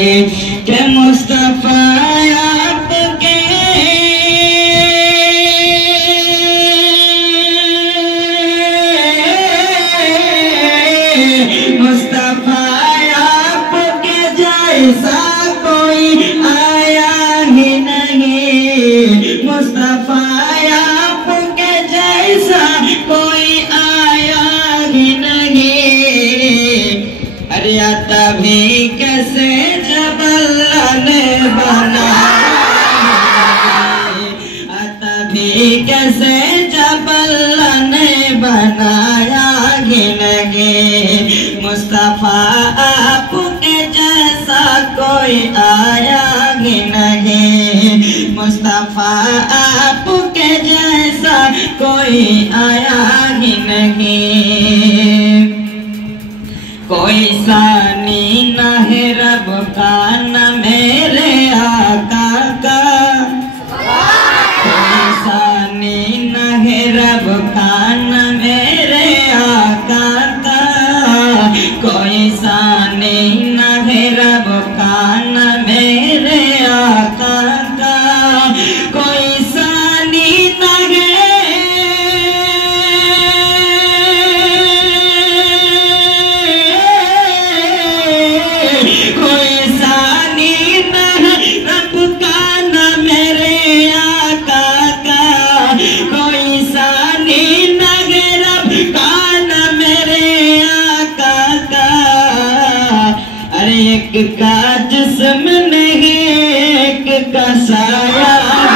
के मुस्तफा आपके मुस्तफा आपके जैसा कोई आया ही नहीं। मुस्तफा आपके जैसा कोई आया ही नहीं। अरे तभी कैसे जब अल्लाह ने बनाया, तभी कैसे जब अल्लाह ने बनाया गिनगे। मुस्तफा आपके जैसा कोई आया गिनगे। मुस्तफा आपके जैसा कोई आया गिनगे। कोई सानी न है रब का न मेरे आका का। कोई सानी न है रब का न मेरे आका का। कोई सानी न है रब का न मेरे आका का। कोई सानी न है एक का जिस्म नहीं एक का साया